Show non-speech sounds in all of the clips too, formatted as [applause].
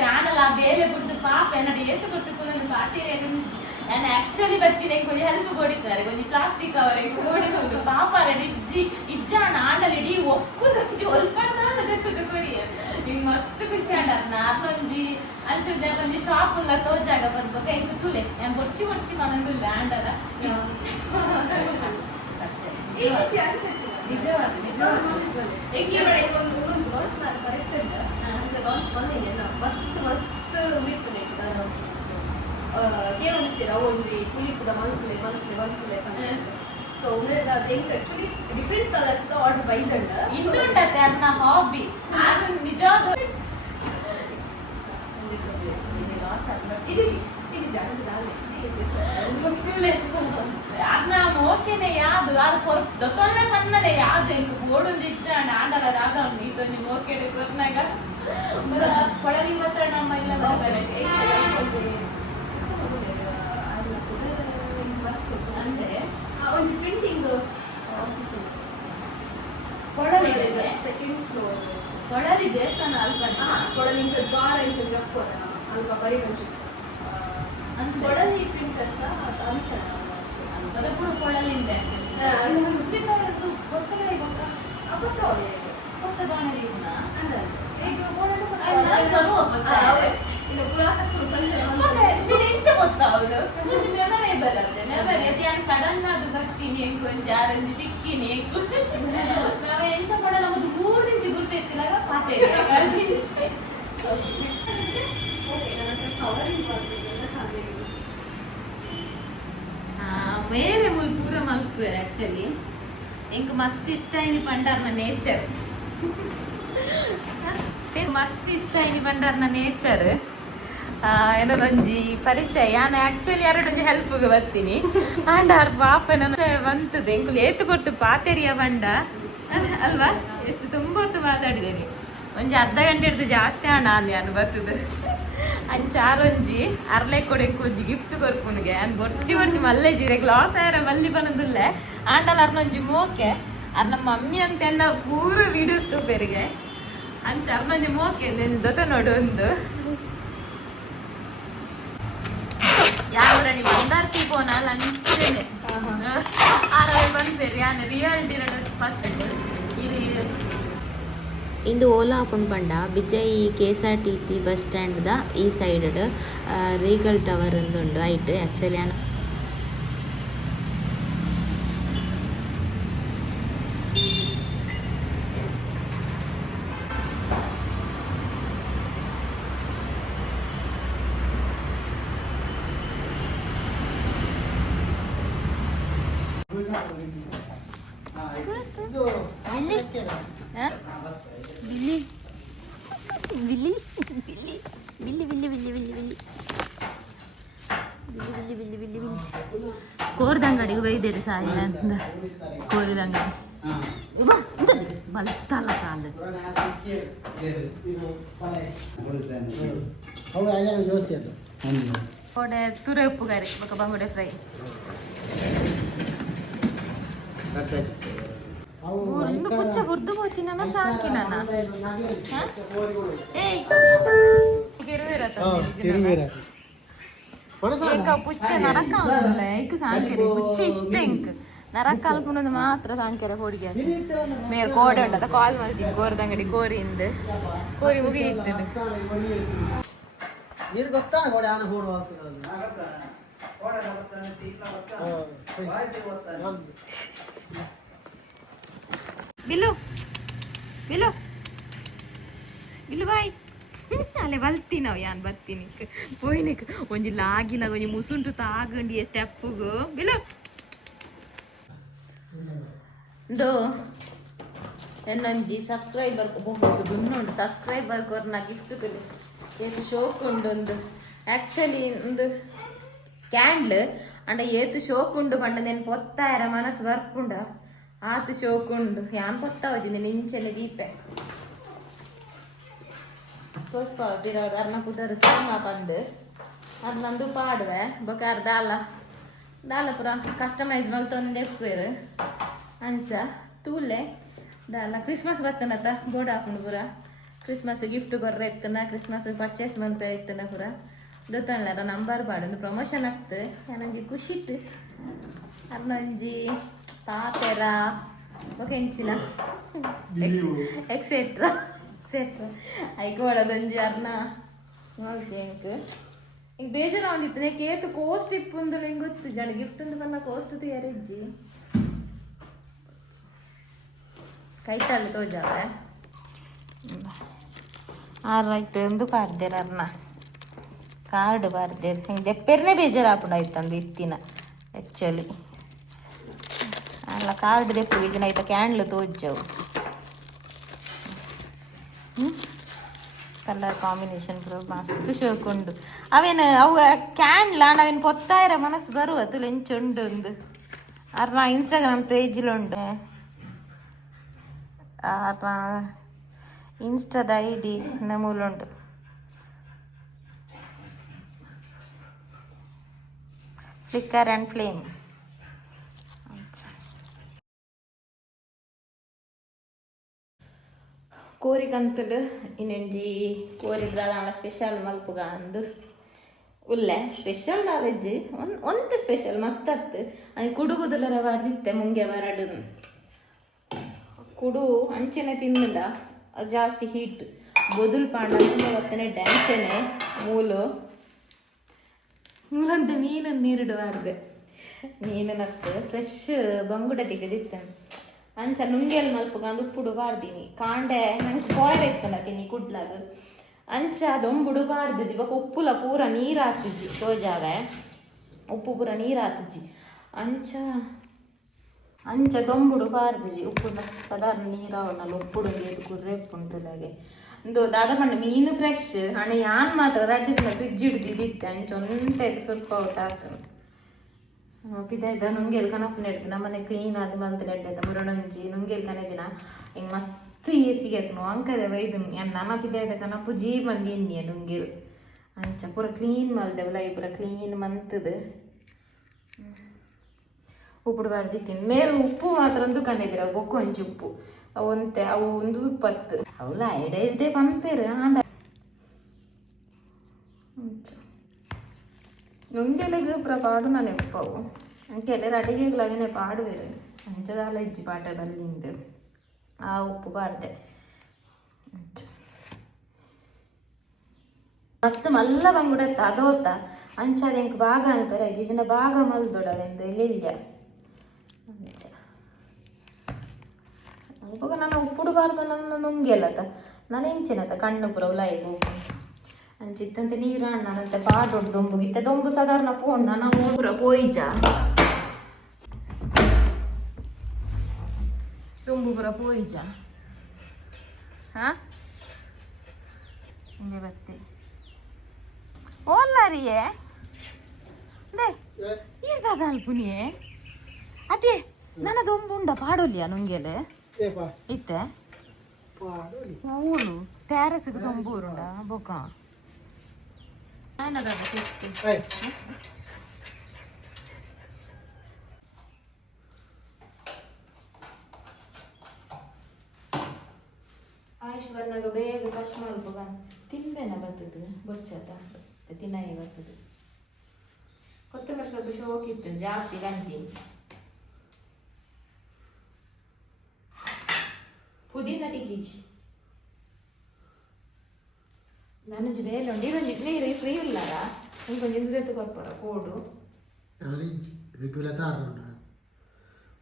ഞാനല്ല ಬೇರೆ ಕೊಡ್ತು ಪಾಪ ಎನ್ನಡ ಏತು ಕೊಡ್ತು ಕೊಡಲು ಪಾಟಿರೇ ನಾನು ಆಕ್ಚುಲಿ ಬರ್ತೀನಿ ಕೊಂಚ ಹೆಲ್ಪ್ ಕೊಡಿದ್ದಾರೆ ಕೊಂಚ ಪ್ಲಾಸ್ಟಿಕ್ ಅವರೇ ಕೊಡುಕೊಂಡು ಪಾಪ ಇಜ್ಜಿ ಇಜ್ಜ ನಾಡಲ್ಲಿ ಇಡೀ ಒಕ್ಕುದು ಸ್ವಲ್ಪ ಗೊತ್ತದು ಕೊರಿಯ ನಿಮ್ಗೆ ಮಸ್ತ್ ಖುಷಿ ಆಡದ್ನ ಅಪ್ಪಂಜಿ ಅಂಚುದ ಕೊಂಚ ಶಾಪ್ ಉಲ್ಲ ತೋಜಾಗ ಬಂದು ಕೈ ಕೂಲೆ. ನಾನು ಕೊಡ್ಚಿ ಕೊಡ್ಚಿ ಮನಸ್ಸಿಲ್ಲ ಆಂಡಲ್ಲ ನಿಜವಾದ ನಿಜವಾದ ಲಾಂಚ್ ಬಂದಿಲ್ಲ ಕೇಳಿರ್ತೀರ ಒಂಜಿ ಪುಳಿಪುದ ಮಲ್ಪುಲೆ ಮಲ್ಪುಲೆ ಮಲ್ಪುಲೆ ಸೊ ಸೊಳ್ಳೇದ ಹೆಂಗ್ ಆಕ್ಚುಲಿ ಡಿಫ್ರೆಂಟ್ ಕಲರ್ಸ್ ದ ಆರ್ಡರ್ ಬೈದಂಡ ಇಂದುಂಡತೆ ಅದ್ನ ಹಾಬಿ ಅದು ನಿಜವಾದ ಅನ್ನ ಓಕೆನೆ ಯಾವ್ದು? ಅದು ದೊತ್ತೊಲ್ಲ ಯಾವ್ದು ರಾಗ ಇದು ನಿಮ್ಮ ಓಕೆ ಕೊರ್ನಾಗ? ಕೊಳಲಿ ಮಾತ್ರ ನಮ್ಮ ಇಲ್ಲ ಅಂದರೆ ಒಂಜಿ ಪ್ರಿಂಟಿಂಗ್ ಆಫೀಸ್ ಕೊಳಲಿದೆ ಸೆಕೆಂಡ್ ಫ್ಲೋರ್ ಕೊಳಲಿ ದೇವಸ್ಥಾನ ಅಲ್ಪನ. ಕೊಳಲಿ ಇಂಚ ದ್ವಾರ ಇಂಚ ಜಪ್ಪದ ಅಲ್ಪ ಬರಿ ಒಂಜಿ ಅಂದ್ರೆ ಕೊಳಲಿ ಪ್ರಿಂಟರ್ಸ ಅಂಚನ ಅಲ್ಪದ ಪೂರ ಕೊಳಲಿಂದೆ ಹುಟ್ಟಿದ್ದು ಗೊತ್ತಲೇ ಗೊತ್ತ? ಅಪ್ಪತ್ತವಳೆ ಕೊತ್ತದಾನೆ ಇಲ್ಲ. ಅಂದ್ರೆ ಈಗ ಕೊಳಲು ಇಲ್ಲ ಪುರ ಹಸು ಸಂಚಲನ ಗೊತ್ತಾ ಹೌದು ನೆವರೇ ಬರುತ್ತೆ. ನೆವರೇ ಧ್ಯಾನ ಸಡನ್ ಅದು ಬರ್ತೀನಿ ಎಂಕು ಒಂಜಿ ಆರೆಂಜ್ ತಿಕ್ಕಿನಿ ಎಂಕು ನಾವ ಎಂಚ ಕೂಡ ನಮ್ಮದು ಮೂರು ನಿಂಚಿ ಗುರ್ತೈತಿಲಾಗ ಪಾತೆ ಬೇರೆ ಮುಲ್ ಪೂರ ಮಲ್ಪುವೆ ಆಕ್ಚುಲಿ ಎಂಕು ಮಸ್ತ್ ಇಷ್ಟ ಐನಿ ಪಂಡಾರ್ನ ನೇಚರ್ [laughs] ಮಸ್ತ್ ಇಷ್ಟ ಐನಿ ಪಂಡಾರ್ನ ನೇಚರ್ ಏನೊಂಜಿ ಪರಿಚಯ. ನಾನು ಆಕ್ಚುಲಿ ಎರಡೊಂಜಿ ಹೆಲ್ಪ್ಗೆ ಬರ್ತೀನಿ. ಆಂಡ ಅವ್ರ ಪಾಪ ನನ್ನ ಬಂತದೆ. ಎಂಕುಲು ಏತು ಕೊಟ್ಟು ಪಾತೆರಿಯ ಬಂಡ. ಅಲ್- ಅಲ್ವಾ? ಎಷ್ಟು ತುಂಬ ಹೊತ್ತು ಮಾತಾಡಿದ್ದೇನೆ. ಒಂಜಿ ಅರ್ಧ ಗಂಟೆ ಹಿಡಿದು ಜಾಸ್ತಿ ಹಣ ನಾನು ಬರ್ತದೆ. ಅಂಚಾರೊಂಜಿ ಅರ್ಲೆ ಕೊಡೆಂಕ್ ಒಂಜಿ ಗಿಫ್ಟ್ ಕೊರ್ಪುನ್ಗೆ ಅನ್ ಬೊಚ್ಚಿ ಬೊಚ್ಚಿ ಮಲ್ಲೆಜಿದೆ ಗ್ಲಾಸ್ ಆಯ್ರ ಮಲ್ಲಿ ಬನದುಲ್ಲೆ ಆಂಡಲ್ಲ ಅರ್ನೊಂಜಿ ಮೋಕೆ. ಅರ್ನ ಮಮ್ಮಿ ಅಂತ ಪೂರ ವೀಡಿಯೋಸ್ ತೂಪೆರಿಗೆ. ಅಂಚ ಅರ್ನೊಂಜಿ ಮೋಕೆ ನಿನ್ ಜೊತೆ ನೋಡು ಒಂದು. ಯಾವ್ರ ನೀವು ಅಂದಾರ್ತಿ ಪೋನ ಲಂಚ್ದೇನೆ ಆರವೆ ಬಂದ್ಬೇರಿ ಯಾನ ರಿಯಾಲಿಟಿ ಫಸ್ಟ್ ಇದು ಇಂದು ಓಲಾ ಆಪುಂಡು ಪಂಡ Bejai K S R T C bus ಸ್ಟ್ಯಾಂಡ್ದ ಈ side Regal tower ಉಂದುಂಡು eight actually on ಬಿಲ್ಲಿ ಬಿಲ್ಲಿ ಬಿಲ್ಲಿ ಬಿಲ್ಲಿ ಬಿಲ್ಲಿ ಬಿಲ್ಲಿ ಬಿಲ್ಲಿ ಬಿಲ್ಲಿ ಬಿಲ್ಲಿ ಬಿಲ್ಲಿ ಬಿಲ್ಲಿ ಬಿಲ್ಲಿ ಬಿಲ್ಲಿ ಕೋರ್ದಂಗಡಿಗೆ ಒಯ್ದೇರಿ ಸಾಯಿಲ್ಲ ಅಂತ ಕೋರಿದಂಗಡಿ ಬಲ್ತಲ್ಲ ಕಾಲು ಅವಳು ಆಯ್ಯಾನ ಜೋಸ್ತಿ ಅದು ಕೋಡೆ ತುರ ಉಪ್ಪು ಕರಿ ಬೊಕ ಬಂಗುಡೆ ಫ್ರೈ ಸಾಂಕೆರೆ. ಪುಚ್ಚ ಇಷ್ಟ ಇಂಕ್. ನರಕ ಅಲ್ಪುನೊಂದು ಮಾತ್ರ ಸಾಂಕೆರೆ ಹೋಡಿಗೆ ಮೇರ್ ಕೋಡೆ ಉಂಟದ ಕಾಲ್ ಮಾಡ್ತೀನಿ ಕೋರ್ದಂಗಡಿ ಕೋರಿಯಿಂದ. ಕೋರಿ ಮುಗಿಯಿತ್ತು ನೀರು ಗೊತ್ತಾ? ಗೋಡೆ ಆನೆ ಹೂಡು ಬಿಲ್ಲು ಬಿಲ್ಲು ಬಿಲ್ಲು ಬಾಯ್. ಅಲ್ಲೇ ಬಲ್ತಿ ನಾವು ಯಾನ್ ಬರ್ತೀನಿ. ಪೋಯ್ನಿಕ್ ಒಂಜಿ ಲಾಗಿನ ಒಂಜಿ ಮುಸುಂಟು ತಾಗಂಡಿ ಸ್ಟೆಪ್ಪುಗು. ಬಿಲ್ಲು. ಇದು ಎನ್ನೊಂಜಿ ಸಬ್ಸ್ಕ್ರೈಬರ್ ಬಹುದು ದುನ್ನೊಂಡು ಸಬ್ಸ್ಕ್ರೈಬರ್ ಕೊರ್ನ ಗಿಫ್ಟ್ ಕೊಡಿ ಏತು ಶೋಕ್ ಉಂಡು ಒಂದು. ಆ್ಯಕ್ಚುಲಿ ಒಂದು ക്യാൻഡിൽ അണ്ട ഏത്ത് ഷോക്കുണ്ട് പണ്ട് ഞാൻ പൊത്താര മനസ്സ് വർക്കുണ്ട് ആത്ത് ഷോക്കുണ്ട് ഞാൻ പൊത്താ പറ്റുന്നു നിഞ്ചെല്ലാം ജീപ്പേ ತೋರಿಸ್ಬಾರ್ದಿರೋದು ಅರ್ನ ಕುದರ್ ಸಣ್ಣ ಬಂದು ಅದು ನಂದು ಪಾಡುವೆ ಬೇಕಾದ್ರೆ ದಾಲ ದಾಲ ಪುರ ಕಸ್ಟಮೈಸ್ ಮಾಡಿ ಅಂಚ ತೂಲೆ ಕ್ರಿಸ್ಮಸ್ ಬರ್ತನತ್ತ ಬೋರ್ಡ್ ಹಾಕೊಂಡು ಕ್ರಿಸ್ಮಸ್ ಗಿಫ್ಟ್ ಗೊರ್ರೆ ಇತ್ತನ ಕ್ರಿಸ್ಮಸ್ ಪರ್ಚೇಸ್ ಮಾಡ್ತಾರೆ ಇತ್ತನ ಪುರ ಗೊತ್ತಲ್ಲ ನಂಬರ್ ಬಾಡು, ಒಂದು ಪ್ರಮೋಷನ್ ಆಗ್ತು ನನಗೆ ಖುಷಿ ಇತ್ತು ಅರ್ನಂಜಿ ಪಾತೆರ ಓಕೆ ಎಂಚಿನ ಎಕ್ಸೆಟ್ರಾ ಎಕ್ಸೆಟ್ರಾ ಐಕೋಡದೊಂಜಿ ಅರ್ನ ನೋಡ್ತೆ ಎಂಕ್ ಇಂಕ್ ಬೇಜಾರ ಒಂದಿತ್ತು ನೇ ಕೇತು ಕೋಸ್ಟ್ ಇಪ್ಪುಂದು ಹಿಂಗೆ ಗೊತ್ತು? ಜನ ಗಿಫ್ಟ್ ಒಂದು ಬನ್ನ ಕೋಸ್ಟ್ ತಯಾರಿಜ್ಜಿ. ಕೈ ತಳ್ಳಿ ಆರ್ ಆರಾಯ್ತು ಎಂದು ಪಾಡ್ದೇರ ಅರ್ನ. ಕಾರ್ಡ್ ಬಾರ್ದೇರ್ ಹಿಂಗೆ ದೆಪ್ಪೆರ್ನೇ ಬೇಜಾರಾಪುಂಡು ಅಂದು ಇತ್ತಿನ ಆ್ಯಕ್ಚುಲಿ ಅಲ್ಲ, ಕಾರ್ಡ್ ದೆಪ್ಪು ವಿಜನ ಐತ ಕ್ಯಾಂಡ್ಲ್ ತೋಜವು ಕಲರ್ ಕಾಂಬಿನೇಷನ್ ಪೂರ ಮಸ್ತ್ ಶೋಕುಂಡು ಅವೇನು, ಅವು ಕ್ಯಾಂಡ್ಲ ಅವೇನು ಪೊತ್ತಾಯಿರ ಮನಸ್ಸು ಬರುವ ತುಲೆಂಚುಂಡು ಒಂದು ಅರ್ನ ಇನ್ಸ್ಟಾಗ್ರಾಮ್ ಪೇಜಿಲುಂಡು ಅರ್ನ ಇನ್ಸ್ಟಾದ ಐ ಡಿ ನಮೂಲುಂಡು ಫ್ಲೇಮ್ ಕೋರಿ ಕಂತುಡು ಇನ್ನೆಂಜಿ ಕೋರಿ ದಾಳ ಸ್ಪೆಷಲ್ ಮಲ್ಪುಗ ಅಂದು. ಉಲ್ಲೆ ಸ್ಪೆಷಲ್ ನಾಲೆಜ್ ಒಂದು ಒಂದು ಸ್ಪೆಷಲ್ ಮಸ್ತ್ ಅತ್ತು. ಅದು ಕುಡುಗುದಲರ ಬರ್ದಿತ್ತೆ ಮುಂಗೆ ಬರಡು ಕುಡು ಅಂಚೆನೆ ತಿನ್ನದ ಜಾಸ್ತಿ ಹೀಟ್ ಬೊದುಲ್ ಪಾಂಡ ಒತ್ತನೆ, ಡ್ಯಾನ್ಸನೆ, ಮೂಲು. ಮೂಲಂತ ಮೀನನ್ನು ನೀರಿಡುವಾರ್ದು. ಮೀನನತ್ತು ಫ್ರೆಶ್ ಬಂಗುಡ ತೆಗೆದಿತ್ತೆ. ಅಂಚ ನುಂಗೆಲ್ ಮಲ್ಪುಗ ಉಪ್ಪುಡು ಬಾರ್ದಿನಿ ಕಾಂಡೆ ನಂಗೆ ಕಾಯ್ರೆ ಇತ್ತಲ್ಲ ತಿನಿ ಕುಡ್ಲಾಗ. ಅಂಚ ಅದೊಂಬುಡುಬಾರ್ದು ಬಾರ್ದಿಜಿ ಬೊಕ ಉಪ್ಪುಲ ಪೂರ ನೀರು ಹಾಕಿಜಿ ಉಪ್ಪು ಪೂರ ನೀರು ಹಾಕಿಜಿ ಅಂಚ ಅಂಚ ದೊಂಬುಡುಬಾರ್ದು ಜಿ ಉಪ್ಪು ಸಾಧಾರಣ ನೀರು ಅವನಲ್ಲ ಉಪ್ಪುಡು ಕುರ್ರೆ ಉಪ್ಪುಂಟುಲಾಗೆ ಒಂದು ದಾದ ಪಂಡ ಮೀನು ಫ್ರೆಶ್ ಹಣ ಯಾನ್ ಮಾತ್ರ ರಡ್ಡಿದ ಫ್ರಿಜ್ ಹಿಡ್ದಿದ್ದಿತ್ತೆ ಅಂಚ ಇದು ಸ್ವಲ್ಪ ಔಟ್ ಆಗ್ತದೆ ಪಿದಾಯ್ದ ನುಂಗೆಲ್ ಕನಪು ನೆಡ್ದು ನಮ್ಮನೆ ಕ್ಲೀನ್ ಆದ ಬಂತ ನೆಡ್ಡೈತ ಮುರಣಂಜಿ ನುಂಗೆಲ್ ಕನೆ ದಿನ ಹಿಂಗೆ ಮಸ್ತ್ ಏಸಿಗೆ ಆಯ್ತು ಅಂಕದೆ ವೈದು ನಮ್ಮ ಪಿದಾಯ್ದ ಕನಪು ಜೀ ಮಂದಿ ಇನ್ನಿಯ ನುಂಗೆಲ್ ಅಂಚ ಪೂರ ಕ್ಲೀನ್ ಮಲ್ದೆವು ಲೈ ಪೂರ ಕ್ಲೀನ್ ಮಂತದ ಉಪ್ಪು ಬಾರ್ದಿತ್ತೀನಿ ಮೇಲೆ ಉಪ್ಪು ಮಾತ್ರ ಒಂದು ಕಂಡಿದ್ದೀರ ಬೊಕ್ಕು ಒಂಚು ಉಪ್ಪು ಒಂತೆ, ಅವು ಒಂದು ಇಪ್ಪತ್ತು. ಅವು ಐಡೈಸ್ ಡೇ ಪಂಪೇರು ಆಂಡ ನುಂಗೆಲೆಗೆ ಪೂರ ಪಾಡು ನಾನು ಎಪ್ಪವು ಅಂಕೆ ಎಲ್ಲರ ಅಡಿಗೆಗಳಾಗೇನೆ ಪಾಡುವೆರು ಅಂಚದಾಲ ಇಜ್ಜಿ ಪಾಟ ಬಲ್ಲಿಂದು ಆ ಉಪ್ಪು ಪಾಡ್ದೆ. ಮಸ್ತ್ ಮಲ್ಲ ಬಂಗುಡತ್ತ ತದೋತ ಅಂಚಾದ ಎಂಕ್ ಬಾಗ ಅನ್ಪರ ಜಿಜನ ಬಾಗ ಮಲ್ದೊಡವೆಂದು ಎಲ್ಲಿಲ್ಲ ಅಂಚ ಅನ್ಪಗ ನಾನು ಉಪ್ಪುಡುಬಾರ್ದು ನನ್ನ ನುಂಗೆಲ್ಲತ್ತ ನಾನು ಹೆಂಚಿನತ್ತ ಕಣ್ಣು ಪುರ ಲೈಫ್ ಅಂಚಿತ್ತಂತೆ ನೀರು ಅಣ್ಣನಂತೆ ದೊಡ್ಡ ದೊಂಬು, ಇತ್ತೆ ದೊಂಬು ಸಾಧಾರಣ ಪೋಣ್ಣ, ನಾವು ಪೂರ ಪೋಯ್ಜ. ದೊಂಬು ಪುರ ಪೋಯ್ಜ. ಹಾ? ಹಿಂಗೆ ಬತ್ತೆ. ಓಲ್ಲಾರಿಯೇ? ದೇ ಈರ್ದಾದ ಅಲ್ಪುನಿಯೇ ಅದೇ, ನನ್ನ ದೊಂಬುಂಡ ಪಾಡೋಲಿಯಾ ನುಂಗೆಲೆ? ಏಪಾ ಇತ್ತೆ? ಪಾಡೋಲಿ ಅವಳು ಟ್ಯಾರಸ್ಗೆ ತುಂಬೂರುಂಡ ಬೊಕ? ಏನದ ಏಯ್ ಆಯುಷ್ ಬಂದಾಗ ಬೇಗ ಕಷ್ಟ ಮಾಡ್ಬೋದ ತಿಂಬೇನ ಬರ್ತದೆ? ಬೊಚ್ಚತ ದಿನ ಬರ್ತದೆ. ಕೊತ್ತಂಬರಿ ಸ್ವಲ್ಪ ಶೋಕಿತ್ತು ಜಾಸ್ತಿ ಗಂಟಿ. ತಿಕ್ಕೀಚಿ ನನಗೆ ಬೇರೆ ಉಂಡು ಇವಂಜಿ ನೀರು ಫ್ರೀ ಇಲ್ಲರ ಇಂಕೊಂದು ಇಂದು ಕೊರ್ಪರ ಕೋಡು. ಆರೆಂಜ್ ರೆಗ್ಯುಲರ್ ತಾರ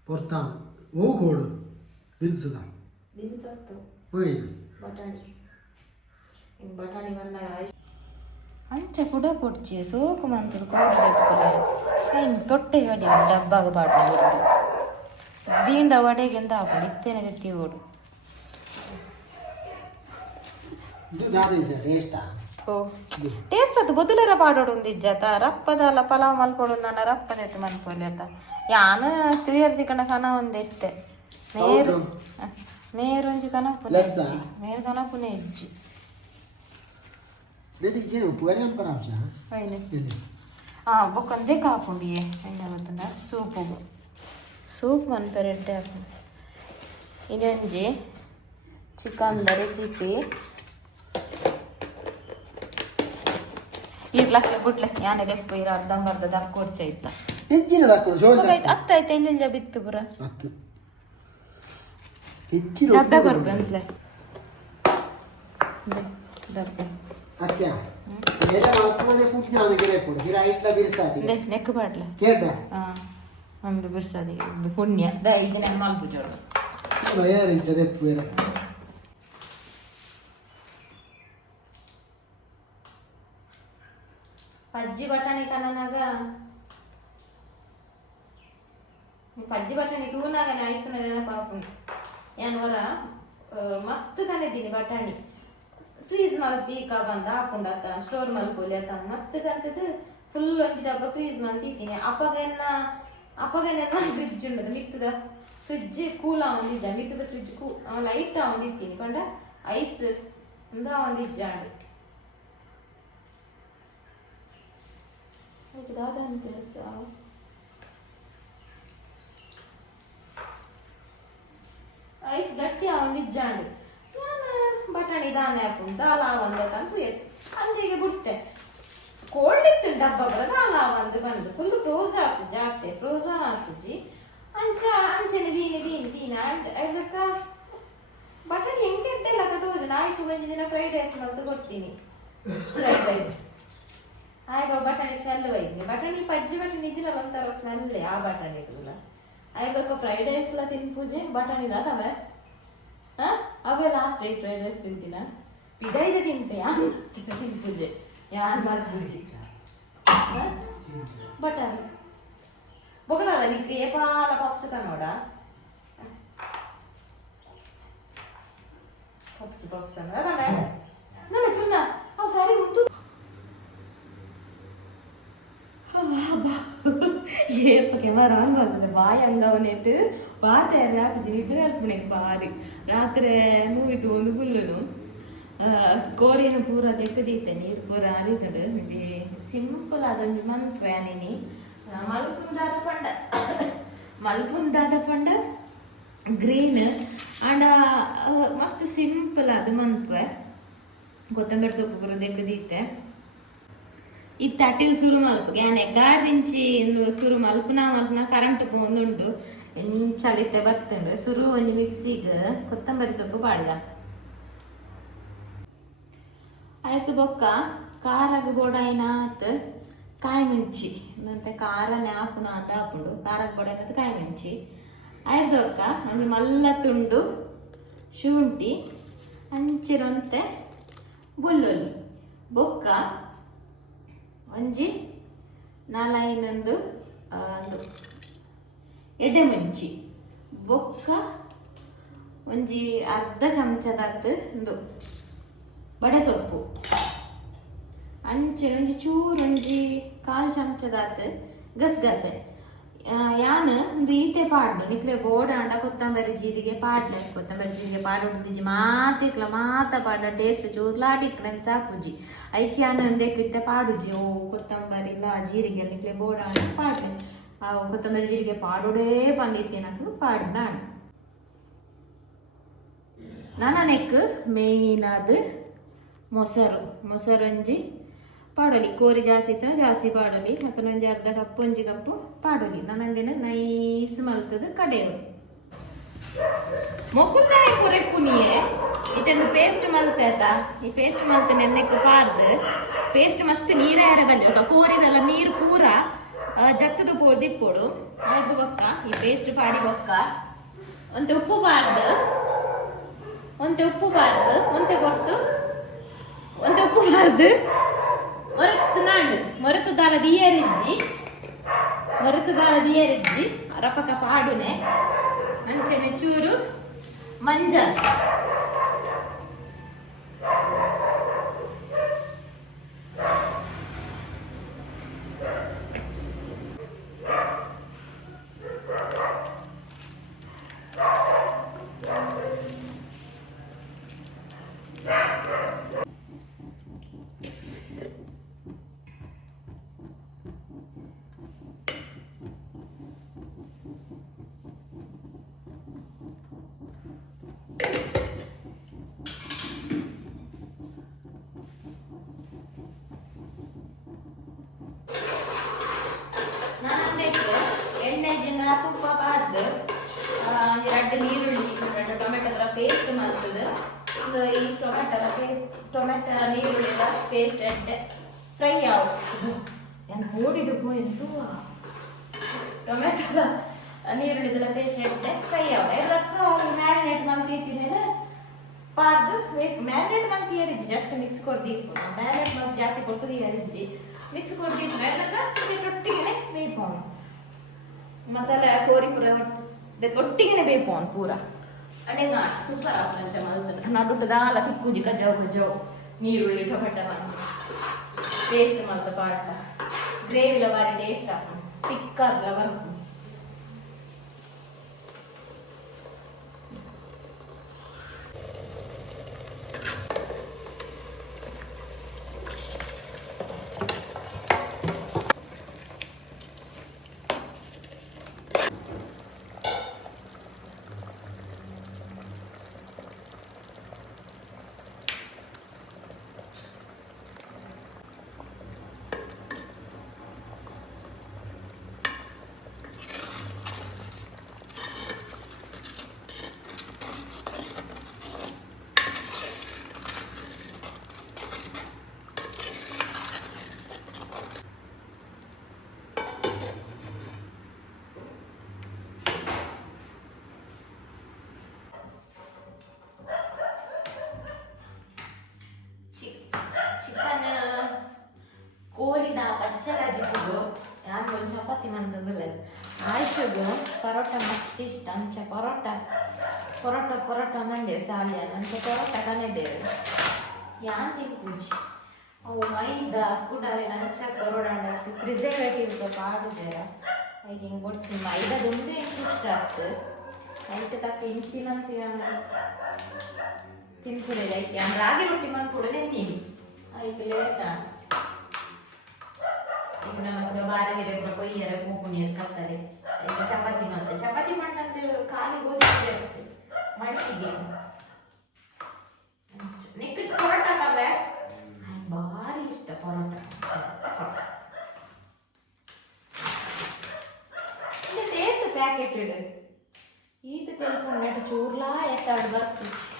ಪೊರ್ತಾನ ಓ ಕೋಡು ದಿನಸತ್ತು ಹೋಯ್ನ ಬಟಾಣಿ. ಬಟಾಣಿ ಬಂದ ಅಂಚ ಕೂಡ ಕೊಡ್ಚಿ ಸೋಕು ಮಂತ್ರ ಕೊಡ್ಬೇಕು ಹಿಂಗೆ ತೊಟ್ಟೆ ಹೊಡಿ ಡಬ್ಬಾಗ ಬಿಡ್ದು ದೀಂಡ ವಡೆಗೆ ಅಂತ ಹಾಕೊಂಡು ಇತ್ತೇನೆ ತೆತ್ತಿ ಓಡು. ರಪ್ಪನೆತ್ತು ಅದು ಅಂತ ಪಾಡೋಡು ತಿರುಗರ್ದಿ ರಪ್ಪದಲ್ಲ ಪಲಾವ್ ಮಲ್ಕೊಡು ನನ್ನ ಮೇರು. ಹ, ಮೇರೊಂಜಿ ಕನಪುನ ಲೆಸ್ಸ? ಕನ ಮೇರು ಕನಪುನ ಇಜ್ಜಿ. ನೆಡಿ ಜೇನು ಉಪ್ಪುಗಾರಿ ಅನ್ಪರಾಂಶ ಫೈನ್ ಎಲ್ಲಿ? ಆ ಬೊಕ್ಕಂದೆ ಕಾಪುಂಡಿಯೇ ಹೆಂಗೆ ಗೊತ್ತಂಡ ಸೂಪು ಸೂಪ್ ಅಂತ ರೆಡ್ಡೆ ಹಾಕು. ಇನ್ನೊಂಜಿ ಚಿಕನ್ದ ರೆಸಿಪಿ ಎಲ್ಲೆಲ್ಲ ಬಿತ್ತು ಬುರ ಹತ್ತು ಹೆಚ್ಚಿನ ಡಬ್ಬೆ ಕೊರ್ಬಂತ್ಲೆ ಡಬ್ಬೆ ಅತ್ಯ ಎಲ್ಲ ಮಾಡ್ಕೊಂಡೆ ಕುಜ್ಞಾನ ಗಿರ ಕೊಡು ಗಿರ ಇಟ್ಲ ಬಿರ್ಸಾತಿ ದೆ ನೆಕ್ ಬಾಡ್ಲೆ ಕೇಳ್ದ ಹಾ ಒಂದು ಬಿರ್ಸದಿ ಪುಣ್ಯ ದ ಇದನ್ನ ಮಲ್ಪುಜೋಳು ಏರಿಂಚದೆ ಪೂರ ಪಜ್ಜಿ ಬಟಾಣಿ ಕನನಾಗ ಪಜ್ಜಿ ಬಟಾಣಿ ತೂನಾಗ ನಾಯಿಸ್ತು ನೆನಪಾಪು ಏನು ವರ ಮಸ್ತ್ ಕನೆದೀನಿ ಬಟಾಣಿ. ಫ್ರೀಜ್ ಮಲ್ತಿ ಈಗ ಬಂದ ಹಾಕೊಂಡತ್ತ ಸ್ಟೋರ್ ಮಲ್ಕೋಲಿ ಅತ್ತ ಮಸ್ತ್ ಕಂತದ್ದು ಫುಲ್ ಒಂಜಿ ಡಬ್ಬ ಫ್ರೀಜ್ ಮಲ್ತಿ ಇದ್ದೀನಿ ಅಪ್ಪಗೆನ್ನ ಅಪ್ಪಗೆನ್ನ ಫ್ರಿಡ್ಜ್ ಉಂಡದ ಮಿಕ್ತದ ಫ್ರಿಡ್ಜ್ ಕೂಲ್ ಆವಂದಿಜ್ಜ ಮಿಕ್ತದ ಫ್ರಿಡ್ಜ್ ಕೂ ಲೈಟ್ ಆವಂದಿತ್ತೀನಿ ಪಂಡ ಐಸ್ ಅಂದ ಆವಂದಿಜ್ಜಾಂಡು మీకు దాదాని తెలుసా ಐಸ್ ಗಟ್ಟಿ ಅವನಿಗೆ ಜಾಣಿ ನಾನು ಬಟಾಣಿ ದಾನೆ ಹಾಕೊಂಡು ದಾಲ ಒಂದಕ್ಕಂತೂ ಎತ್ತು ಅಂಗಡಿಗೆ ಬಿಟ್ಟೆ ಕೋಳಿತ್ತು ಡಬ್ಬ ದಾಲ ಒಂದು ಬಂದು ಫುಲ್ ಫ್ರೋಜ್ ಹಾಕು ಜಾತೆ ಫ್ರೋಜ್ ಹಾಕಿಜಿ ಅಂಚ ಅಂಚನೆ ದೀನಿ ದೀನಿ ದೀನ ಅದಕ್ಕ ಬಟಾಣಿ ಹೆಂಗೆ ಇಟ್ಟೆಲ್ಲ ತೋಜು ನಾ ಶುಗಂಜಿ ದಿನ ಫ್ರೈಡ್ ರೈಸ್ ಮತ್ತು ಕೊಡ್ತೀನಿ ಫ್ರೈಡ್ ರೈಸ್ ಆಯ್ಗ ಬಟಾಣಿ ಸ್ಮೆಲ್ ಹೋಯ್ತು ಬಟಾಣಿ ಪಜ್ಜಿ ಬಟಾಣಿ ನಿಜಲ ಒಂಥರ ಸ್ಮೆಲ್ ಆ ಬಟಾಣಿ ಆಯ್ಗ ಫ್ರೈಡ್ ರೈಸ್ ಎಲ್ಲ ತಿನ್ ಪೂಜೆ ಬಟಾಣಿ ಅದಾವ ಹಾ ಅವೇ ಲಾಸ್ಟ್ ಐ ಫ್ರೈಡ್ ರೈಸ್ ತಿಂತೀನ ಪಿಡೈದ ತಿಂತೆ ಯಾರು ತಿನ್ ಪೂಜೆ ಯಾರು ಮಾಡಿ ಪೂಜೆ ಹಾ? ಬಟಾಣಿ ಬೊಗಲಾಗ ನಿಕ್ಕೆ ಏಪಾಲ ಪಪ್ಸ್ ನೋಡ ಪಪ್ಸ್ ಪಪ್ಸ್ ಅದ ನನ್ನ ಚುನ್ನ ಅವು ಸಾರಿ ಮುತ್ತು ಏಪ ಕೆಮರ ಬಂದದ ಬಾಯಿ ಹಂಗವನೆಟ್ಟು ಪಾತೆ ಹಾಕಿ ನಿದ್ರೆ ಅಲ್ಪಣೆ ಬಾರಿ. ರಾತ್ರೆ ಮೂವಿ ತಗೊಂಡು ಬುಲ್ಲುನು ಕೋರಿನ ಪೂರ ತೆಕ್ಕದೀತೆ ನೀರು ಪೂರ ಅರಿತಡು ಒಂಜಿ ಸಿಂಪಲ್ ಅದೊಂದು ಮಂತ್ರ ನೀನಿ. ಮಲ್ಪುಂದಾದ ಪಂಡ. ಮಲ್ಪುಂದಾದ ಪಂಡ ಗ್ರೀನ್ ಆಂಡ ಮಸ್ತ್ ಸಿಂಪಲ್ ಅದು ಮನ್ಪೆ ಕೊತ್ತಂಬರಿ ಸೊಪ್ಪು ಪೂರ ತೆಕ್ಕದೀತೆ ಮಲ್ಪು ಗ್ಯಾನ್ ಎಗ್ಗಾಡ್ದಿಂಚಿ ಇಂದು ಸುರು ಮಲ್ಪುನ ಮಲ್ಪುನ ಕರೆಂಟ್ ಪೋಂದುಂಡು ಚಲಿತೆ ಬತ್ತುಂಡು ಸುರು ಒಂಜಿ ಮಿಕ್ಸಿಗ್ ಕೊತ್ತಂಬರಿ ಸೊಪ್ಪು ಪಾಡ್ಗ ಆಯ್ತು ಬೊಕ್ಕ ಕಾರಾಗ ಬೋಡಾಯಿನಾತ್ ಕಾಯಿ ಮುಂಚಿ ಮತ್ತೆ ಖಾರ ನ್ಯಾಪುನ ಅಂತ ಹಾಕೊಂಡು ಖಾರಾಗ ಬೋಡಾಯಿನಾತ್ ಕಾಯಿ ಮುಂಚಿ ಆಯ್ತು ಬೊಕ್ಕ ಒಂದು ಮಲ್ಲ ತುಂಡು ಶುಂಠಿ ಅಂಚಿರಂತೆ ಬೆಳ್ಳುಳ್ಳಿ ಬೊಕ್ಕ ಒಂಜಿ ಎಡೆ ಮುಂಚಿ. ಬೊಕ್ಕ ಒಂಜಿ ಅರ್ಧ ಬಡೆ ಸೊಪ್ಪು. ಅಂಚೆ ಒಂಜಿ ಚೂರು ಒಂಜಿ ಕಾಲು ಚಮಚದಾತ್ ಗಸಗಸೆ ಆ, ಯಾನ್ ಒಂದು ಈತೆ ಪಾಡ್ನು കൊത്തമ്പരി ജീരികെ ಕೊತ್ತಂಬರಿ ಜೀರಿಗೆ ജീരികെ ಕೊತ್ತಂಬರಿ ಜೀರಿಗೆ ಪಾಡು പാട ಪಾಡ ಡಿಫ್ರೆನ್ಸ್ ಆಪುಜಿ ಐಕೆ ಯಾನ್ ಒಂದೇ ಕಿಟ್ಟೆ ಪಾಡುಜಿ ಓ ಕೊತ್ತಂಬರಿ ಇಲ್ಲ ಜೀರಿಗೆ ನಿಕ್ಲೆ ಬೋಡಾಂಡ ಪಾಡ್ನೆ ಆ ಕೊತ್ತಂಬರಿ ಜೀರಿಗೆ ಪಾಡುಡೇ ಬಂದಿತ್ತೆ నాకు ಪಾಡ್ನ ನನ್ನ ನೆಕ್ ಮೇಯ್ನ್ ಮೊಸರು ಮೊಸರಂಜಿ ಪಾಡಲಿ ಕೋರಿ ಜಾಸ್ತಿ ಇತ್ತು ಜಾಸ್ತಿ ಪಾಡೋಲಿ ಮತ್ತು ನಂಜಿ ಅರ್ಧ ಕಪ್ ಒಂಜಿ ಕಪ್ಪು ಪಾಡೋಲಿ ನನ್ನಂದಿನ ನೈಸ್ ಮಲ್ತದ ಕಡೆಯರು ಮೊಕ್ಕುಲ್ದಾಯ ಕೊರೆ ಪುನಿಯೆ ಇತ್ತಂದು ಪೇಸ್ಟ್ ಮಲ್ತದ ಈ ಪೇಸ್ಟ್ ಮಲ್ತ ನೆನ್ನೆಕ್ ಪಾಡ್ದು ಪೇಸ್ಟ್ ಮಸ್ತ್ ನೀರ ಯಾರ ಬಂದಿಲ್ಲ ಕೋರಿದಲ್ಲ ನೀರು ಪೂರ ಜತ್ತದ ಪೋಡ್ ದಿಪ್ಪೋಡು ಅರ್ದು ಬೊಕ್ಕ ಈ ಪೇಸ್ಟ್ ಪಾಡಿ ಬೊಕ್ಕ ಒಂತೆ ಉಪ್ಪು ಪಾಡ್ದು ಒಂತೆ ಉಪ್ಪು ಬಾರ್ದು ಒಂತೆ ಕೊಡ್ತು ಒಂತೆ ಉಪ್ಪು ಬಾರ್ದು ಮೊರತ್ತು ನಾಂಡು ಮೊರತು ದಾಲ ದಿಯರಿಜ್ಜಿ ಮೊರತು ದಾಲ ದಿಯರಿಜ್ಜಿ ರಪಕ ಪಾಡುನೆ ಅಂಚೆನೆ ಚೂರು ಮಂಜಲ್ ಟೊಮೆಟೊ ನೀರುಳ್ಳಿದೆಲ್ಲ ಪೇಸ್ಟ್ ಇಟ್ಟೆ ಕೈ ಅವ ಎಲ್ಲಕ್ಕೂ ಮ್ಯಾರಿನೇಟ್ ಮಾಡ್ತಿದ್ದೀನಿ ಪಾರ್ದು ಮ್ಯಾರಿನೇಟ್ ಮಾಡ್ತಿ? ಏರಿಜ್ಜಿ ಜಸ್ಟ್ ಮಿಕ್ಸ್ ಕೊಡ್ದಿತ್ತು ಮ್ಯಾರಿನೇಟ್ ಮಾಡಿ ಜಾಸ್ತಿ ಕೊಡ್ತದೆ ಏರಿಜ್ಜಿ ಮಿಕ್ಸ್ ಕೊಡ್ದಿತ್ತು ಎಲ್ಲಕ್ಕ ಒಟ್ಟಿಗೆ ಬೇಯ್ಪೋಣ ಮಸಾಲೆ ಕೋರಿ ಪೂರ ಒಟ್ಟಿಗೆ ಬೇಯ್ಪೋಣ ಪೂರ ಅಡೆ ನಾ ಸೂಪರ್ ಆಗ್ತದೆ ಮಲ್ತದ ನಡುಟ್ಟು ದಾಲ ತಿಕ್ಕುಜಿ ಕಜಾವ್ ಕಜಾವ್ ನೀರುಳ್ಳಿ ಟೊಮೆಟೊ ಪೇಸ್ಟ್ ಮಲ್ತ ಪಾಟ கிரேவியில் வேறு டேஸ்ட்டாக திக்காக இருக்கலாம் ಮಂತಂದಿಲ್ಲ ಆಯ್ಷುಗು ಪರೋಟ ಮಸ್ತ್ ಇಷ್ಟ, ಅಂಚ ಪರೋಟ. ಪರೋಟ ಪರೋಟ ಮಂಡೆ ಸಾಲಿಯ ನಂಚ ಪರೋಟ ಕನೆದೇರು ಯಾನ್ ತಿನ್ಪುಜಿ ಅವು ಮೈದ ಕೂಡ ನಂಚ ಪರೋಡ ಪ್ರಿಸರ್ವೇಟಿವ್ ಪಾಡುದೇರ ಈಗ ಹಿಂಗೆ ಕೊಡ್ತೀನಿ. ಮೈದಾ ದುಂಬೆ ಇಷ್ಟ ಆಗ್ತದೆ. ಐತೆ ತಕ್ಕ ಇಂಚಿನಂತೀಯ ತಿನ್ಪುಡೆ ಐತೆ ರಾಗಿ ರೊಟ್ಟಿ ಮಾಡ್ಕೊಡು ನೀನು? ಐತೆ ಲೇಟ ಈಗ ನಮಗೆ ಬಾರಗೆರೆ ಕೂಡ ಕೊಯ್ಯರೆ ಮೂಗು ನೀರು ಕತ್ತಾರೆ ಈಗ ಚಪಾತಿ ಮಾಡ್ತಾರೆ ಚಪಾತಿ ಮಾಡ್ತಂತೇಳಿ ಖಾಲಿ ಗೋಧಿ ಮಟ್ಟಿಗೆ ನಿಕ್ಕ ಪರೋಟ ಕವೆ ಭಾರಿ ಇಷ್ಟ ಪರೋಟ ಇದು ಪ್ಯಾಕೆಟ್ ಇಡು ಈತ ತೆಲ್ಕೊಂಡು ಚೂರ್ಲಾ ಎತ್ತಾಡು ಬರ್ತೀವಿ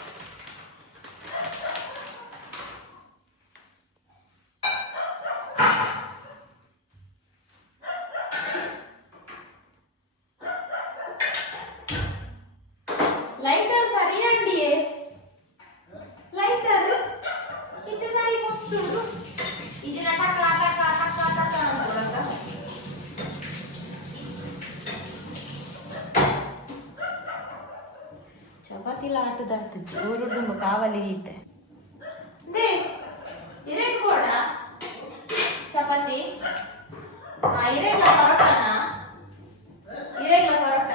ಚಪಾತಿಲ ಆಟದಾಡ್ತು ಜೋರು ತುಂಬ ಇತ್ತೆ ದೇ ಇರೇಕ್ ಕೂಡ? ಚಪಾತಿ? ಇರೇಗ್ಲ ಪರೋಟಾನ? ಇರೇಗ್ಲ ಪರೋಟ?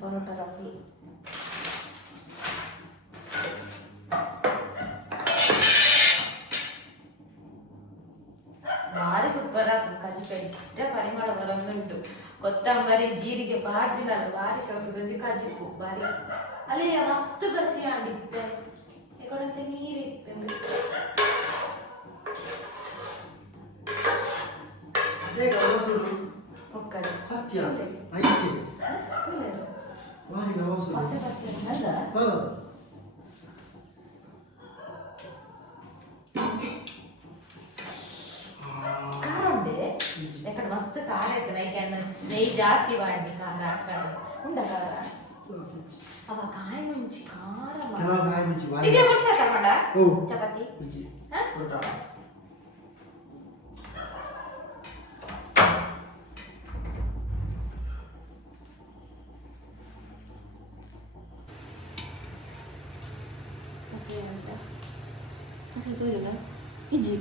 ಪರೋಟ ರಾತ್ರಿ ಭಾರಿ ಸೂಪರ್ ಆಯ್ತು ಕಜಿ ಪೆಟ್ಟ ಪರಿಮಳ ಬರೋದುಂಟು ಕೊತ್ತಂಬರಿ ಜೀರಿಗೆ ಬಾರ್ಜಿನಲ್ಲ ಭಾರಿ ಶೋಕದಲ್ಲಿ ಕಜಿಪು ಬಾರಿ. ಅಲ್ಲಿ ಮಸ್ತ್ ಗಸಿ ಆಡಿತ್ತೆ ಯಾಕಂತೆ ನೀರಿತ್ತೆ. ಒಕ್ಕಡೆ ಹತ್ಯ ಐತಿ ವಾರಿ ಗಮಸುರು ಹೊಸ ಹೊಸ ಅಲ್ಲ ಮುಂಚಿ ಖಾರ ಕೆಲವು ಗಾಯ ಮುಂಚಿ ವಾರಿ ನಿಮಗೆ ಕುರ್ಚ ತಗೊಂಡ ಓ ಚಪಾತಿ ಮುಂಚಿ ಹಾ? ಹೊರಟ ಹಸಿ ಅಂತ ಹಸಿ ತೋರಿಲ್ಲ ಇಜ್ಜಿ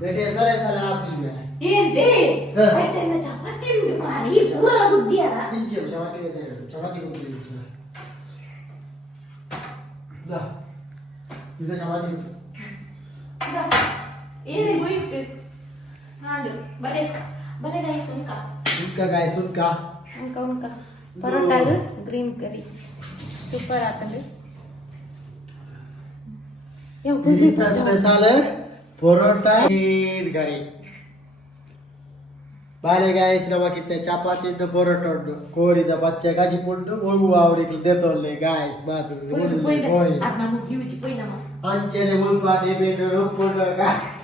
बेटे ऐसा ऐसा लगा आप इसमें ये दे बेटे मैं चपाती में डुबा रही हूँ। पूरा लगू दिया इंच है चपाती में तेरे चपाती को दे दूँगा इधर चपाती जा ये दे गोई उठे हाँ दो बले बले गाय सुन का सुन का गाय सुन का उनका उनका परोटा लो ग्रीन करी सुपर आता है ये बहुत ही स्पेशल ಪರೋಟ ನೀರ್ ಕರಿ ಬಾಳೆಗಾಯಿಸ್ ನಮಕಿತ್ತೆ ಚಪಾತಿ ಉಂಟು ಪರೋಟ ಉಂಟು ಕೋರಿದ ಪಚ್ಚೆ ಕಜಿಪುಂಡು ಹೋಗುವ ಅವರಿಗೆ ದೆತ್ತೊಲ್ಲೆ ಗಾಯ್ಸ್ ಮಾತು ಪೋಯ್ ಹೋಯ್ ನಮ್ಮ ಯೂಜಿ ಪೋಯ್ ನಮ್ಮ ಅಂಚೆನೆ ಮುಲ್ಪಾಟಿ ಬೇಟು ಉಪ್ಪುಂಡು ಗಾಯ್ಸ್